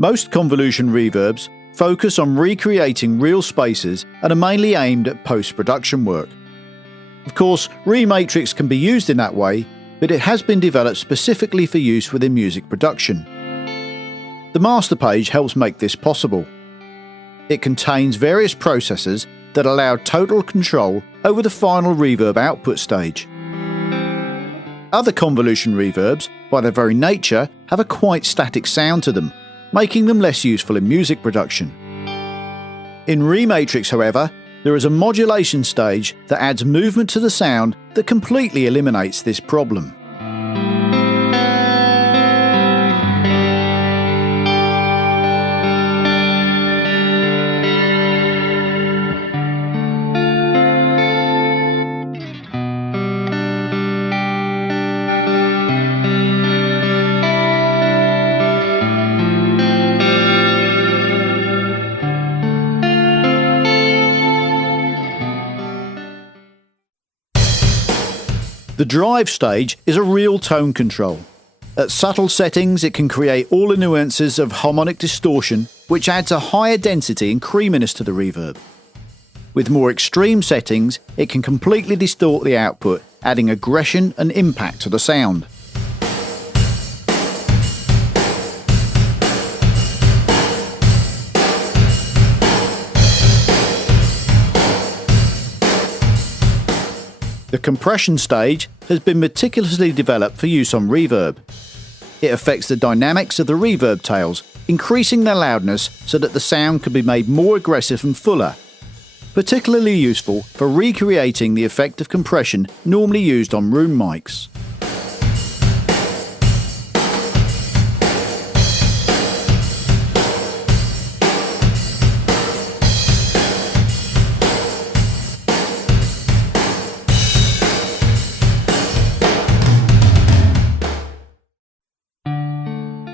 Most convolution reverbs focus on recreating real spaces and are mainly aimed at post-production work. Of course, ReMatrix can be used in that way, but it has been developed specifically for use within music production. The master page helps make this possible. It contains various processors that allow total control over the final reverb output stage. Other convolution reverbs, by their very nature, have a quite static sound to them, making them less useful in music production. In ReMatrix, however, there is a modulation stage that adds movement to the sound that completely eliminates this problem. The drive stage is a real tone control. At subtle settings, it can create all the nuances of harmonic distortion, which adds a higher density and creaminess to the reverb. With more extreme settings, it can completely distort the output, adding aggression and impact to the sound. The compression stage has been meticulously developed for use on reverb. It affects the dynamics of the reverb tails, increasing their loudness so that the sound can be made more aggressive and fuller, particularly useful for recreating the effect of compression normally used on room mics.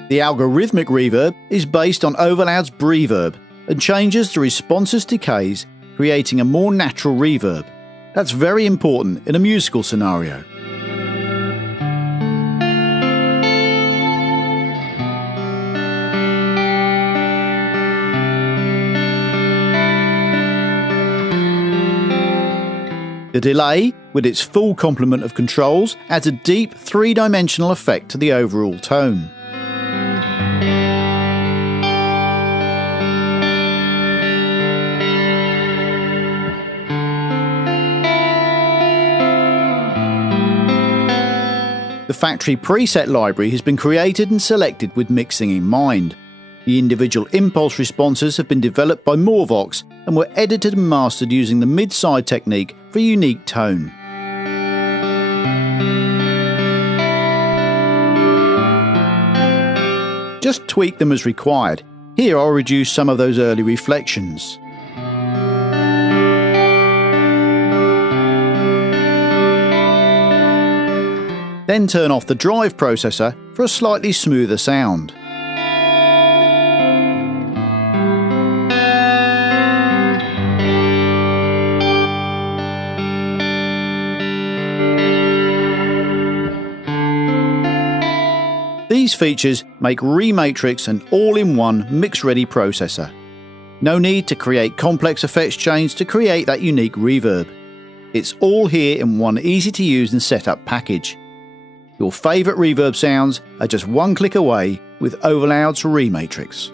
The algorithmic reverb is based on Overloud's Reverb and changes the response's decays, creating a more natural reverb. That's very important in a musical scenario. The delay, with its full complement of controls, adds a deep three-dimensional effect to the overall tone. The factory preset library has been created and selected with mixing in mind. The individual impulse responses have been developed by MoReVoX and were edited and mastered using the mid-side technique for a unique tone. Just tweak them as required. Here I'll reduce some of those early reflections. Then turn off the drive processor for a slightly smoother sound. These features make ReMatrix an all-in-one mix-ready processor. No need to create complex effects chains to create that unique reverb. It's all here in one easy-to-use and set-up package. Your favourite reverb sounds are just one click away with Overloud's ReMatrix.